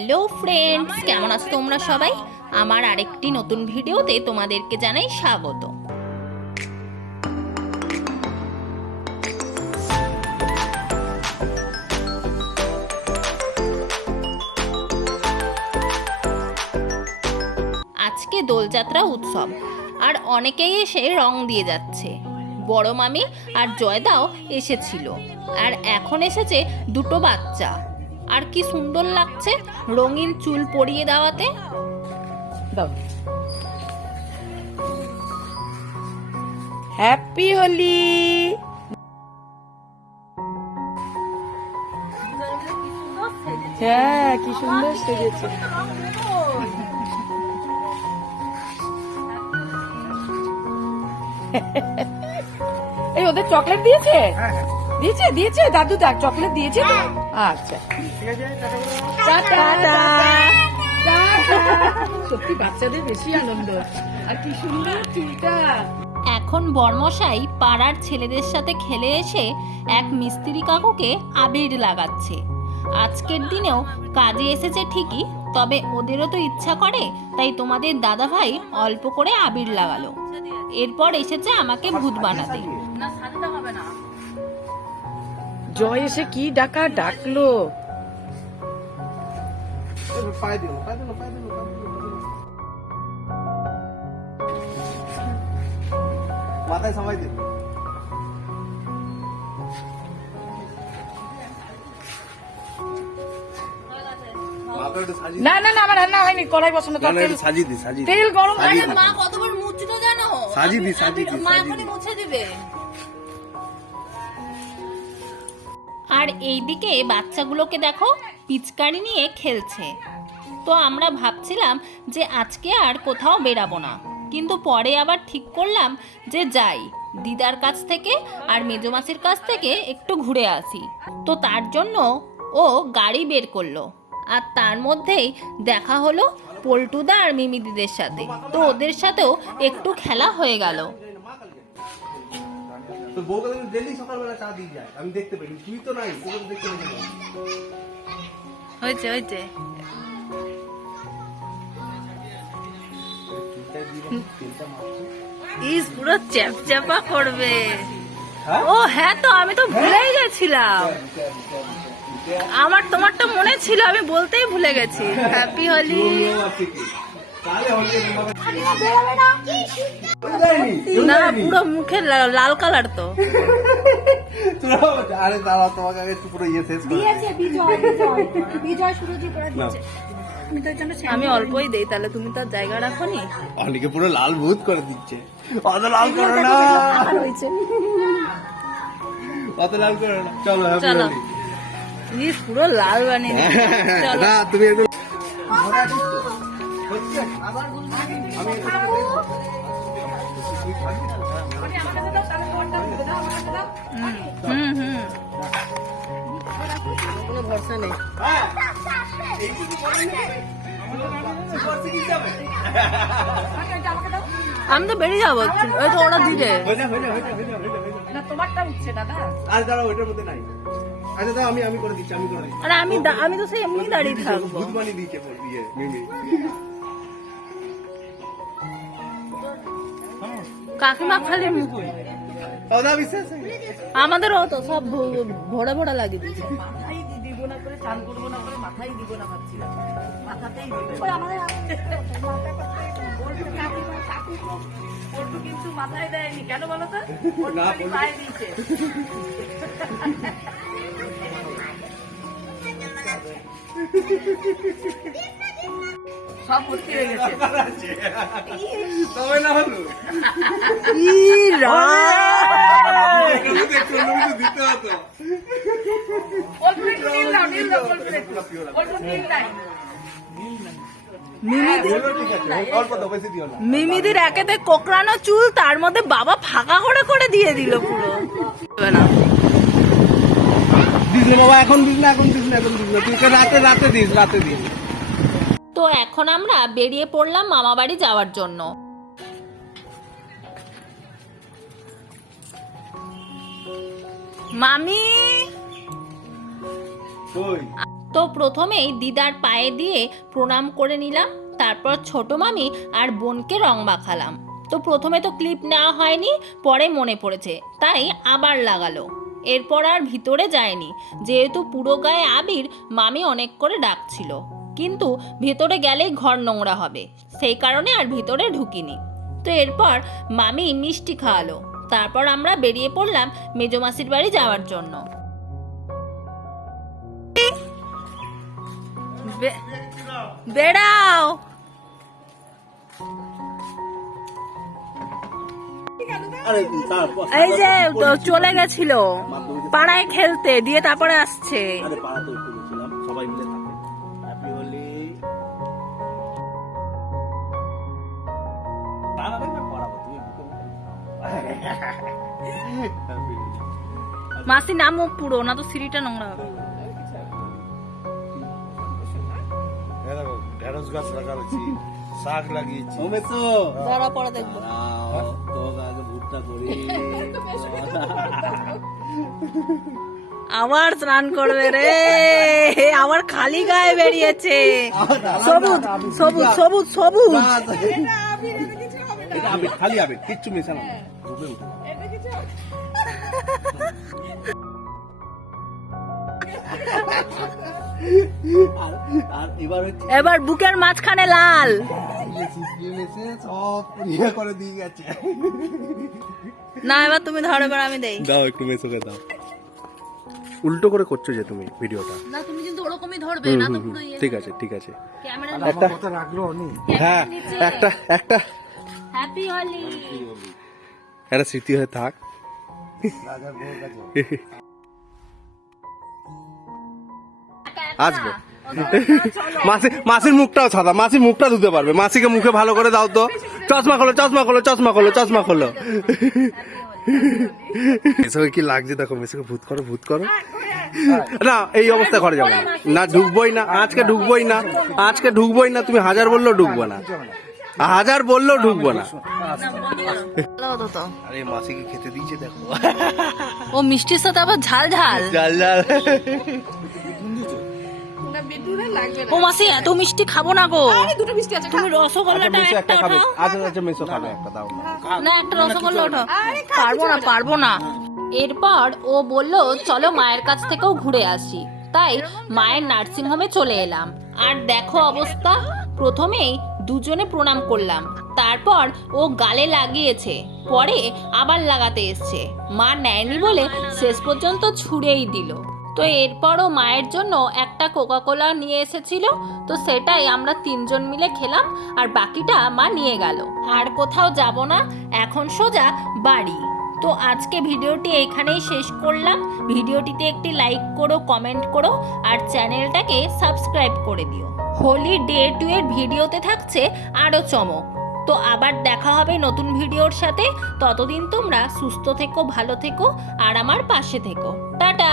Hello friends, কেমন আছো তোমরা সবাই? আমার আরেকটি নতুন ভিডিওতে তোমাদেরকে জানাই স্বাগত। আজকে দোলযাত্রা উৎসব, আর অনেকেই এসে রং দিয়ে যাচ্ছে। বড় মামি আর জয়দাও এসেছিল, আর এখন এসেছে দুটো বাচ্চা। আর কি সুন্দর লাগছে রঙিন চুল পরিয়ে দেওয়াতে। হ্যাপি হোলি। হ্যাঁ, কি সুন্দর সেজেছে। এই ওদের চকলেট দিয়েছে? দিয়েছে দিয়েছে দাদু, দেখ চকলেট দিয়েছে তো। আচ্ছা, সত্যি বাচ্চাদের বেশি আনন্দ। আর কি সুন্দর চুলটা। এখন বর্মশাই পাড়ার ছেলেদের সাথে খেলে এসে এক মিস্ত্রি কাকুকে আবির লাগাচ্ছে। আজকের দিনেও কাজে এসেছে ঠিকই, তবে ওদেরও তো ইচ্ছা করে, তাই তোমাদের দাদা ভাই অল্প করে আবির লাগালো। এরপর এসেছে আমাকে ভূত বানাতে। জয় এসে কি ডাকা ডাকলো। মাথায় সবাই দে। না না না, আমার রান্না হয়নি, কড়াই বসানো। সাজিয়ে দি, সাজিয়ে তেল গরম। মা কতবার মুছতো জানো? সাজিয়ে দি, সাজিয়ে দি, মা এখনই মুছে দিবে। আর এইদিকে বাচ্চাগুলোকে দেখো পিচকারি নিয়ে খেলছে। তো আমরা ভাবছিলাম যে আজকে আর কোথাও বেরাবো না, কিন্তু পরে আবার ঠিক করলাম যে যাই, দিদার কাছ থেকে আর মেজমাসির কাছ থেকে একটু ঘুরে আসি। তো তার জন্য ও গাড়ি বের করলো, আর তার মধ্যেই দেখা হলো পল্টুদা আর মিমিদিদের সাথে। তো ওদের সাথেও একটু খেলা হয়ে গেল। তো বউকে ডেইলি সকালবেলা চা দিয়ে যায়, আমি দেখতে পাই। তুই তো নাই, তোকে দেখতে পাই না। হয়েছে হয়েছে। ইস পুরো চ্যাপচ্যাপা করবে। ও হ্যাঁ, তো আমি তো ভুলেই গেছিলাম। আমার তোমারটা মনে ছিল, আমি বলতেই ভুলে গেছি। হ্যাপি হোলি। না পুরো মুখে লাল কালার তো। আরে দাঁড়া, তোমাকে আগে পুরো ইয়ে শেষ করে আমি অল্পই দেই, তাহলে তুমি তো জায়গা রাখো নি। অনেকে পুরো লাল ভূত করে দিচ্ছে। অত লাল করো না, অত লাল করো না। চলো চলো, প্লিজ পুরো লাল বানিয়ে চলো। না তুমি একটু কোনো ভরসা নেই। আমি তো বেরিয়ে যাবো, ওই তো ওরা দিবে। তোমারটা উঠছে দাদা। আর দাঁড়াও, ওইটার মধ্যে নাই। আচ্ছা দাও, আমি করে দিচ্ছি, আমি করে দিচ্ছি। আরে আমি তো সেই এমনি দাঁড়িয়ে থাকবো। ভূত বানিয়ে দিয়েছে ইয়ে মিমি। কাকিমা খালি দাদা বিশ্বাস আমাদেরও তো সব ভোড়া ভোড়া লাগিয়ে দিচ্ছে। মাথায় দিব না করে, চান করবো না করে মাথায় দিব না ভাবছিলাম। মাথাতেই পল্টু কিন্তু মাথায় দেয়নি, কেন বলো তো? না, পায়ে দিয়েছে। সব ভর্তি হয়ে গেছে। তবে না হলো দিতে হতো। মিমিদির একেতে কোকড়ানো চুল, তার মধ্যে বাবা ফাঁকা করে করে দিয়ে দিল পুরো। দিস না বাবা, এখন দিস না, এখন দিস না, এখন দিস না। তুই রাতে দিস, রাতে দিস। তো এখন আমরা বেরিয়ে পড়লাম মামা বাড়ি যাওয়ার জন্য। মামি কই তো প্রথমেই দিদার পায়ে দিয়ে প্রণাম করে নিলাম, তারপর ছোট মামি আর বোনকে রং মাখালাম। তো প্রথমে তো ক্লিপ নেওয়া হয়নি, পরে মনে পড়েছে তাই আবার লাগালো। এরপর আর ভিতরে যায়নি, যেহেতু পুরো গায়ে আবির মামি অনেক করে ডাকছিল, কিন্তু ভেতরে গেলেই ঘর নোংরা হবে, সেই কারণে আর ভিতরে ঢুকিনি। তো এরপর মামি মিষ্টি খাওয়ালো, তারপর আমরা বেরিয়ে পড়লাম মেজমাসির বাড়ি যাওয়ার জন্য। বেড়াও, আরে তারপর এই যে তো চলে গেছিল পাড়ায় খেলতে, দিয়ে তারপরে আসছে। আরে পাড়াতে একটু গেছিলাম, সবাই মিলে থাকে। হ্যাপি হোলি। তারা দেখবে পড়াবো, তুমি বুকে মুখে হ্যাপি হোলি। মাসি নামও পুরো না তো সিঁড়িটা নোংরা হবে। দেখো ঢেঁড়স গাছ লাগাচ্ছি, শাক লাগিয়েছি। ও মেসো, ধরা পড়া দেখবো। দাঁড়াও, তোকে আগে ভুট্টা করি। আবার স্নান করবে রে, আবার খালি গায়ে বেরিয়েছে। সবুজ সবুজ সবুজ সবুজ। বাস। এটা আবির, খালি আবির, কিচ্ছু মেশানো না। ডুবে উঠে। আর এবার হচ্ছে এবার বুকের মাঝখানে লাল। সব ইয়ে করে দিয়ে গেছে। না এবার তুমি ধরো, এবার আমি দেই। দাও একটু মেসোকে দাও। উল্টো করে করছো যে তুমি ভিডিওটা। না তুমি কিন্তু ওরকমই ধরবে, না তো পুরো ইয়ে। ঠিক আছে ঠিক আছে। ক্যামেরা একটা কথা রাখলো নি। হ্যাঁ, একটা একটা হ্যাপি হোলি। একটা স্মৃতি হয়ে থাক। রাজার বউর কাছে আসবে। মাসির মুখটাও সাদা, মাসির মুখটা ধুতে পারবে। মাসিকে মুখে ভালো করে দাও তো। চশমা খোলো, চশমা খোলো, চশমা খোলো, চশমা খোলো। মেসোকে কি লাগছে দেখো, মেসোকে ভূত করো, ভূত করো। না এই অবস্থায় ঘরে যাবো না, না ঢুকবোই না, আজকে ঢুকবোই না, আজকে ঢুকবোই না। তুমি হাজার বললেও ঢুকবো না, হাজার বললেও ঢুকবো না। আরে মাসিকে খেতে দিয়েছে দেখো। ও মিষ্টির সাথে আবার ঝাল ঝাল। জাল জাল। ও মাসি এত মিষ্টি খাবো না গো। দুটো মিষ্টি আছে, তুমি রসগোল্লাটা মেসো একটা একটা খাবে। ওঠাও। আচ্ছা আচ্ছা মেসো খাবে একটা, দাও না। না একটা রসগোল্লা ওঠাও। পারবো না পারবো না। এরপর ও বলল চলো মায়ের কাছ থেকেও ঘুরে আসি, তাই মায়ের নার্সিং হোমে চলে এলাম। আর দেখো অবস্থা, প্রথমেই দুজনে প্রণাম করলাম, তারপর ও গালে লাগিয়েছে, পরে আবার লাগাতে এসছে। মা নেয়নি বলে শেষ পর্যন্ত ছুঁড়েই দিল। তো এরপরও মায়ের জন্য একটা কোকাকোলা নিয়ে এসেছিল, তো সেটাই আমরা তিনজন মিলে খেলাম, আর বাকিটা মা নিয়ে গেল। আর কোথাও যাব না, এখন সোজা বাড়ি। তো আজকে ভিডিওটি এখানেই শেষ করলাম। ভিডিওটিতে একটি লাইক করো, কমেন্ট করো, আর চ্যানেলটাকে সাবস্ক্রাইব করে দিও। হোলি ডে 2 এর ভিডিওতে থাকছে আরও চমক। তো আবার দেখা হবে নতুন ভিডিওর সাথে। ততদিন তোমরা সুস্থ থেকো, ভালো থেকো, আর আমার পাশে থেকো। টাটা।